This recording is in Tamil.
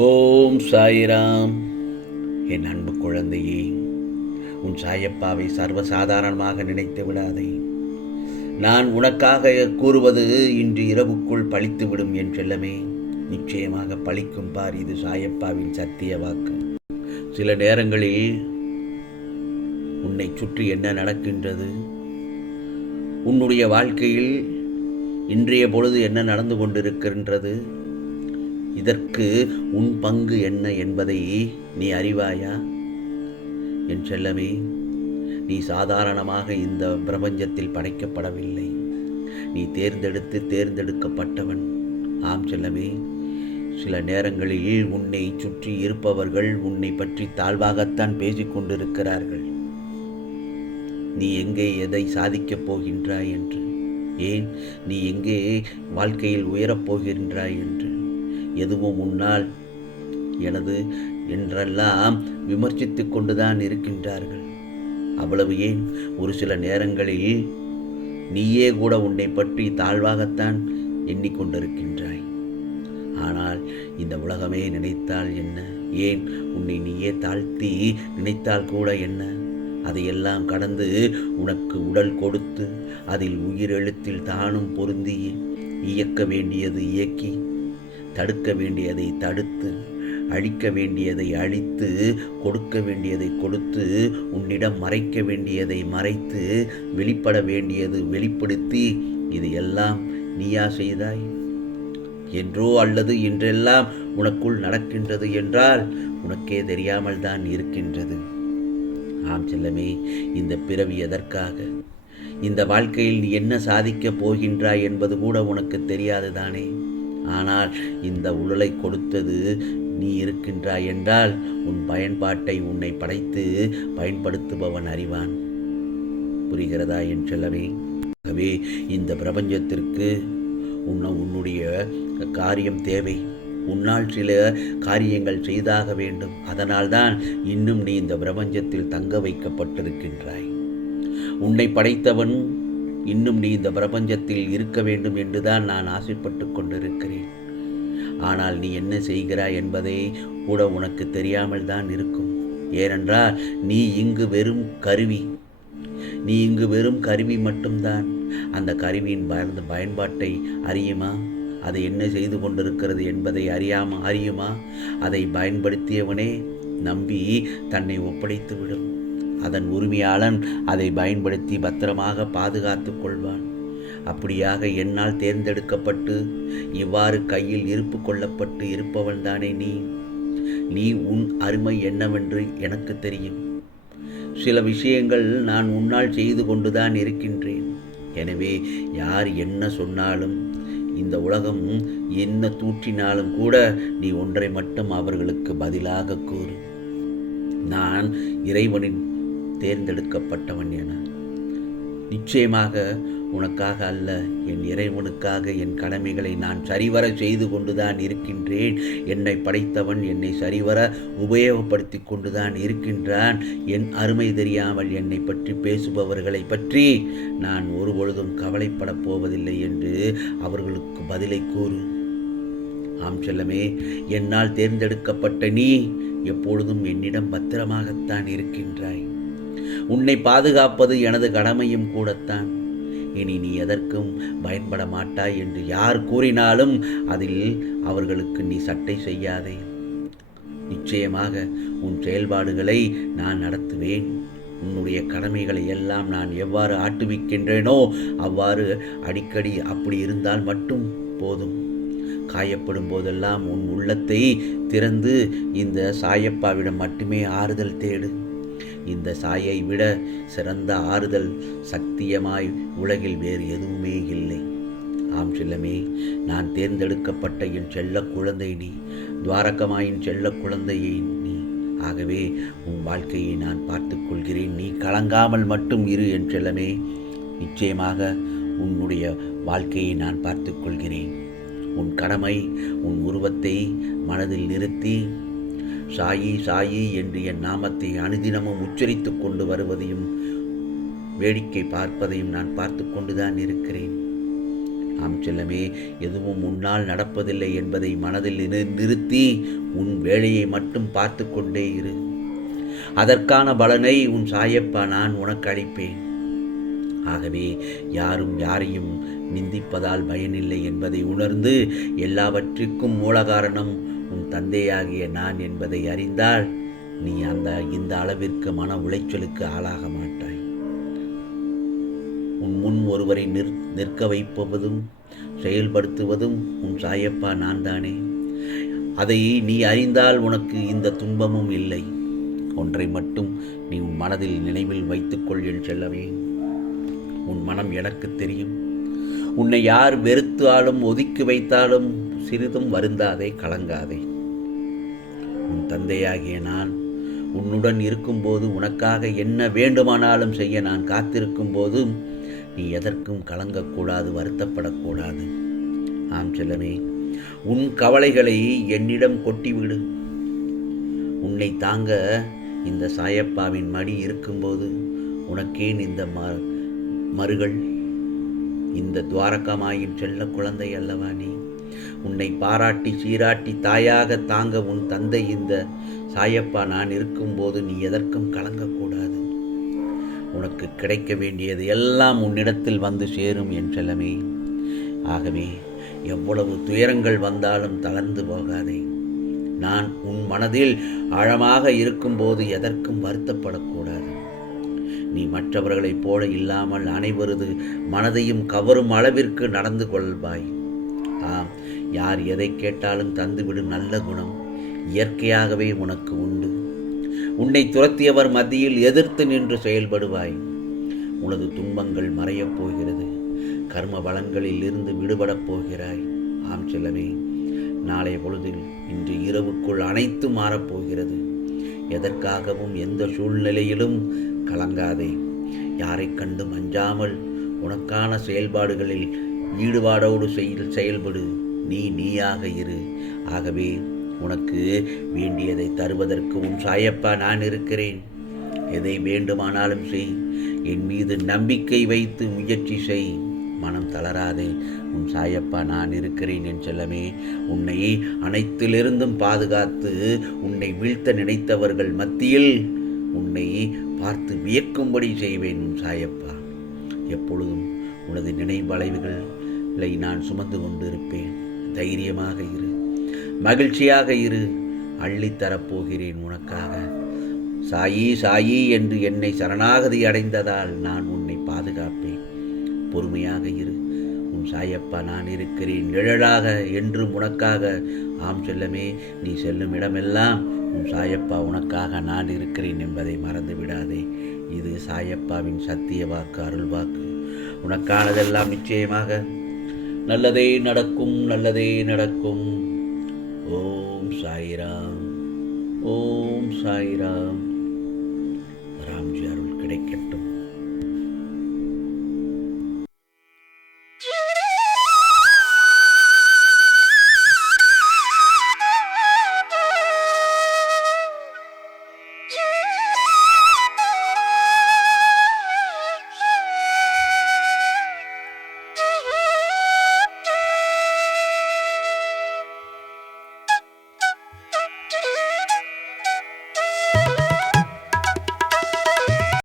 ஓம் சாயிராம். என் அன்பு குழந்தையே, உன் சாயப்பாவை சர்வசாதாரணமாக நினைத்து விடாதே. நான் உனக்காக கூறுவது இன்று இரவுக்குள் பழித்துவிடும் என் செல்லமே. நிச்சயமாக பழிக்கும் பார், இது சாயப்பாவின் சத்திய வாக்கு. சில நேரங்களில் உன்னை சுற்றி என்ன நடக்கின்றது, உன்னுடைய வாழ்க்கையில் இன்றைய பொழுது என்ன நடந்து கொண்டிருக்கின்றது, இதற்கு உன் பங்கு என்ன என்பதை நீ அறிவாயா? என் செல்லமே, நீ சாதாரணமாக இந்த பிரபஞ்சத்தில் படைக்கப்படவில்லை. நீ தேர்ந்தெடுக்கப்பட்டவன். ஆம் செல்லமே, சில நேரங்களில் உன்னை சுற்றி இருப்பவர்கள் உன்னை பற்றி தாழ்வாகத்தான் பேசிக்கொண்டிருக்கிறார்கள். நீ எங்கே எதை சாதிக்கப் போகின்றாய் என்று, ஏன் நீ எங்கே வாழ்க்கையில் உயரப் போகின்றாய் என்று எதுவும் உன்னால் எனது என்றெல்லாம் விமர்சித்து கொண்டுதான் இருக்கின்றார்கள். அவ்வளவு ஏன், ஒரு சில நேரங்களில் நீயே கூட உன்னை பற்றி தாழ்வாகத்தான் எண்ணிக்கொண்டிருக்கின்றாய். ஆனால் இந்த உலகமே நினைத்தால் என்ன, ஏன் உன்னை நீயே தாழ்த்தி நினைத்தால் கூட என்ன, அதையெல்லாம் கடந்து உனக்கு உடல் கொடுத்து அதில் உயிரெழுத்தில் தானும் பொருந்தி இயக்க வேண்டியது இயக்கி, தடுக்க வேண்டியதை தடுத்து, அழிக்க வேண்டியதை அழித்து, கொடுக்க வேண்டியதை கொடுத்து, உன்னிடம் மறைக்க வேண்டியதை மறைத்து, வெளிப்பட வேண்டியது வெளிப்படுத்தி, இது எல்லாம் நீயா செய்தாய்? என்றோ அல்லது இன்றெல்லாம் உனக்குள் நடக்கின்றது என்றால் உனக்கே தெரியாமல் தான் இருக்கின்றது. ஆம் செல்லமே, இந்த பிறவி எதற்காக, இந்த வாழ்க்கையில் நீ என்ன சாதிக்கப் போகின்றாய் என்பது கூட உனக்கு தெரியாதுதானே. ஆனால் இந்த உடலை கொடுத்தது நீ இருக்கின்றாய் என்றால் உன் பயன்பாட்டை உன்னை படைத்து பயன்படுத்துபவன் அறிவான். புரிகிறதா என் செல்லமே? ஆகவே இந்த பிரபஞ்சத்திற்கு உன்னுடைய காரியம் தேவை. உன்னால் சில காரியங்கள் செய்தாக வேண்டும். அதனால்தான் இன்னும் நீ இந்த பிரபஞ்சத்தில் தங்க வைக்கப்பட்டிருக்கின்றாய். உன்னை படைத்தவன் இன்னும் நீ இந்த பிரபஞ்சத்தில் இருக்க வேண்டும் என்றுதான் நான் ஆசைப்பட்டு கொண்டிருக்கிறேன். ஆனால் நீ என்ன செய்கிறாய் என்பதை கூட உனக்கு தெரியாமல் தான் இருக்கும். ஏனென்றால் நீ இங்கு வெறும் கருவி மட்டும்தான். அந்த கருவியின் பயன்பாட்டை அறியுமா? அதை என்ன செய்து கொண்டிருக்கிறது என்பதை அறியுமா? அதை பயன்படுத்தியவனே நம்பி தன்னை ஒப்படைத்து விடும். அதன் உரிமையாளன் அதை பயன்படுத்தி பத்திரமாக பாதுகாத்து கொள்வான். அப்படியாக என்னால் தேர்ந்தெடுக்கப்பட்டு இவ்வாறு கையில் இருப்பு கொள்ளப்பட்டு இருப்பவன் தானே நீ உன் அருமை என்னவென்று எனக்கு தெரியும். சில விஷயங்கள் நான் உன்னால் செய்து கொண்டுதான் இருக்கின்றேன். எனவே யார் என்ன சொன்னாலும், இந்த உலகம் என்ன தூற்றினாலும் கூட நீ ஒன்றை மட்டும் அவர்களுக்கு பதிலாக கூறு, நான் இறைவனின் தேர்ந்தெடுக்கப்பட்டவன் என. நிச்சயமாக உனக்காக அல்ல, என் இறைவனுக்காக என் கடமைகளை நான் சரிவர செய்து கொண்டுதான் இருக்கின்றேன். என்னை படைத்தவன் என்னை சரிவர உபயோகப்படுத்தி கொண்டுதான் இருக்கின்றான். என் அருமை தெரியாமல் என்னை பற்றி பேசுபவர்களை பற்றி நான் ஒருபொழுதும் கவலைப்படப் போவதில்லை என்று அவர்களுக்கு பதிலை கூறு. ஆம் செல்லமே, என்னால் தேர்ந்தெடுக்கப்பட்ட நீ எப்பொழுதும் என்னிடம் பத்திரமாகத்தான் இருக்கின்றாய். உன்னை பாதுகாப்பது எனது கடமையும் கூடத்தான். இனி நீ எதற்கும் பயன்பட மாட்டாய் என்று யார் கூறினாலும் அதில் அவர்களுக்கு நீ சட்டை செய்யாதே. நிச்சயமாக உன் செயல்பாடுகளை நான் நடத்துவேன். உன்னுடைய கடமைகளை எல்லாம் நான் எவ்வாறு ஆட்டுவிக்கின்றேனோ அவ்வாறு அடிக்கடி அப்படி இருந்தால் மட்டும் போதும். காயப்படும் போதெல்லாம் உன் உள்ளத்தை திறந்து இந்த சாயப்பாவிடம் மட்டுமே ஆறுதல் தேடு. இந்த சாயை விட சிறந்த ஆறுதல் சத்தியமாய் உலகில் வேறு எதுவுமே இல்லை. ஆம் செல்லமே, நான் தேர்ந்தெடுக்கப்பட்ட என் செல்ல குழந்தை நீ, துவாரகமாயின் செல்ல குழந்தையை நீ. ஆகவே உன் வாழ்க்கையை நான் பார்த்துக் கொள்கிறேன். நீ கலங்காமல் மட்டும் இரு என் செல்லமே. நிச்சயமாக உன்னுடைய வாழ்க்கையை நான் பார்த்துக் கொள்கிறேன். உன் கடமை, உன் உருவத்தை மனதில் நிறுத்தி சாயி சாயி என்று என் நாமத்தை அனுதினமும் உச்சரித்து கொண்டு வருவதையும் வேடிக்கை பார்ப்பதையும் நான் பார்த்து கொண்டுதான் இருக்கிறேன். ஆம் செல்லமே, எதுவும் உன்னால் நடப்பதில்லை என்பதை மனதில் நிறுத்தி உன் வேலையை மட்டும் பார்த்து கொண்டே இரு. அதற்கான பலனை உன் சாயப்பா நான் உனக்கு அளிப்பேன். ஆகவே யாரும் யாரையும் நிந்திப்பதால் பயனில்லை என்பதை உணர்ந்து எல்லாவற்றிற்கும் மூல காரணம் உன் தந்தையாகிய நான் என்பதை அறிந்தால் நீ இந்த அளவிற்கு மன உளைச்சலுக்கு ஆளாக மாட்டாய். உன் முன் ஒருவரை நிற்க வைப்பதும் செயல்படுத்துவதும் உன் சாயப்பா நான் தானே. அதை நீ அறிந்தால் உனக்கு இந்த துன்பமும் இல்லை. ஒன்றை மட்டும் நீ உன் மனதில் நினைவில் வைத்துக்கொள் என் செல்லவே. உன் மனம் எனக்கு தெரியும். உன்னை யார் வெறுத்தாலும் ஒதுக்கி வைத்தாலும் சிறிதும் வருந்தாதே, கலங்காதே. உன் தந்தையாகிய நான் உன்னுடன் இருக்கும்போது உனக்காக என்ன வேண்டுமானாலும் செய்ய நான் காத்திருக்கும் போதும் நீ எதற்கும் கலங்கக்கூடாது, வருத்தப்படக்கூடாது. ஆம் செல்லமே, உன் கவலைகளை என்னிடம் கொட்டிவிடு. உன்னை தாங்க இந்த சாயப்பாவின் மடி இருக்கும்போது உனக்கேன் இந்த மருகள்? இந்த துவாரகமாயின் செல்ல குழந்தை அல்லவா நீ? உன்னை பாராட்டி சீராட்டி தாயாக தாங்க உன் தந்தை இந்த சாயப்பா நான் இருக்கும்போது நீ எதற்கும் கலங்கக்கூடாது. உனக்கு கிடைக்க வேண்டியது எல்லாம் உன்னிடத்தில் வந்து சேரும் என் செல்லமே. ஆகவே எவ்வளவு துயரங்கள் வந்தாலும் தளர்ந்து போகாதே. நான் உன் மனதில் ஆழமாக இருக்கும்போது எதற்கும் வருத்தப்படக்கூடாது. நீ மற்றவர்களைப் போல இல்லாமல் அனைவரது மனதையும் கவரும் அளவிற்கு நடந்து கொள்வாய். ஆம், யார் எதை கேட்டாலும் தந்துவிடும் நல்ல குணம் இயற்கையாகவே உனக்கு உண்டு. உன்னை துரத்தியவர் மத்தியில் எதிர்த்து நின்று செயல்படுவாய். உனது துன்பங்கள் மறையப் போகிறது. கர்ம பலன்களில் இருந்து விடுபடப் போகிறாய். ஆம் செல்லமே, நாளைய பொழுதில் இன்று இரவுக்குள் அனைத்தும் மாறப்போகிறது. எதற்காகவும் எந்த சூழ்நிலையிலும் கலங்காதே. யாரை கண்டும் அஞ்சாமல் உனக்கான செயல்பாடுகளில் ஈடுபாடோடு செயல்படு. நீயாக இரு. ஆகவே உனக்கு வேண்டியதை தருவதற்கு உன் சாயப்பா நான் இருக்கிறேன். எதை வேண்டுமானாலும் செய். என் மீது நம்பிக்கை வைத்து முயற்சி செய். மனம் தளராதே. உன் சாயப்பா நான் இருக்கிறேன் என் செல்லமே. உன்னை அனைத்திலிருந்தும் பாதுகாத்து உன்னை வீழ்த்த நினைத்தவர்கள் மத்தியில் உன்னை பார்த்து வியக்கும்படி செய்வேன் உன் சாயப்பா. எப்பொழுதும் உனது நினைவளைவுகளை நான் சுமந்து கொண்டிருப்பேன். தைரியமாக இரு, மகிழ்ச்சியாக இரு. அள்ளித்தரப்போகிறேன் உனக்காக. சாயி சாயி என்று என்னை சரணாகதி அடைந்ததால் நான் உன்னை பாதுகாப்பேன். பொறுமையாக இரு. உன் சாயப்பா நான் இருக்கிறேன் நிழலாக என்றும் உனக்காக. ஆம் செல்லமே, நீ செல்லும் இடமெல்லாம் உன் சாயப்பா உனக்காக நான் இருக்கிறேன் என்பதை மறந்து விடாதே. இது சாயப்பாவின் சத்திய வாக்கு, அருள் வாக்கு. உனக்கானதெல்லாம் நிச்சயமாக நல்லதே நடக்கும், நல்லதே நடக்கும். ஓம் சாய்ராம், ஓம் சாய்ராம். ராம்ஜி அருள் கிடைக்கட்டும்.